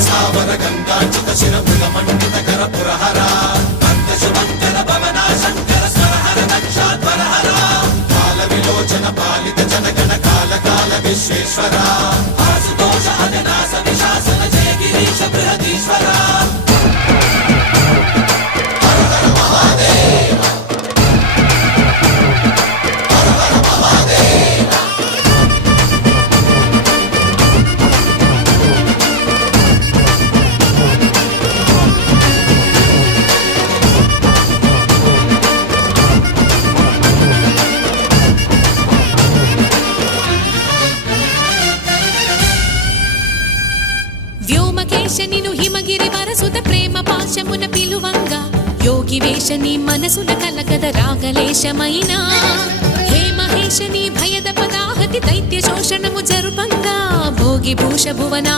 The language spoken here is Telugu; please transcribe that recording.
స్థావర గంగాచిత శిరముల మండిత కర పురహర భక్త శుభంకర భవనా శంకర స్వరహర దక్షాధ్వరహర కాల విలోచన పాలిత జనగణ కాల కాల విశ్వేశ్వర ఆశుతోష అవినాశ విశాసన జయ గిరీశ బృహదీశ్వర వ్యోమకేశనిను హిమగిరి వరసుత ప్రేమ పాశమున పిలువంగా యోగి వేషని మనసున కలకద రాగలేశమైనా హే మహేశని భయద పదాహతి దైత్య శోషణము జరుపంగా భోగి భూష భువనా